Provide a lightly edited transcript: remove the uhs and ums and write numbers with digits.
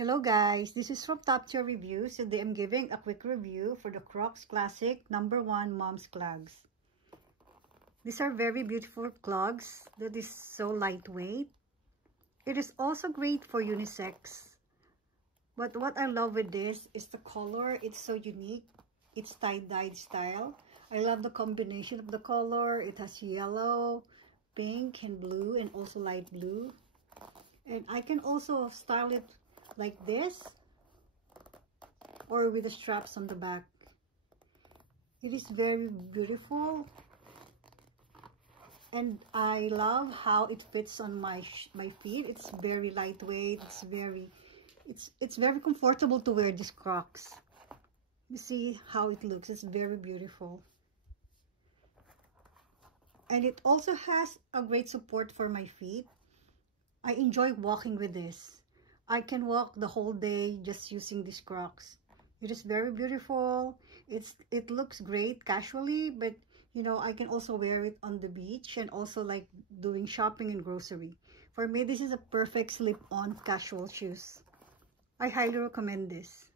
Hello guys, this is from Top Tier Reviews. Today I'm giving a quick review for the Crocs Classic #1 Mom's Clogs. These are very beautiful clogs that is so lightweight. It is also great for unisex. But what I love with this is the color. It's so unique. It's tie-dyed style. I love the combination of the color. It has yellow, pink, and blue, and also light blue. And I can also style it like this or with the straps on the back. It is very beautiful, and I love how it fits on my feet. It's very lightweight. It's very comfortable to wear these Crocs. You see how it looks. It's very beautiful, and it also has a great support for my feet. I enjoy walking with this. I can walk the whole day just using these Crocs. It is very beautiful. It looks great casually, but you know, I can also wear it on the beach and also like doing shopping and grocery. For me, this is a perfect slip-on casual shoes. I highly recommend this.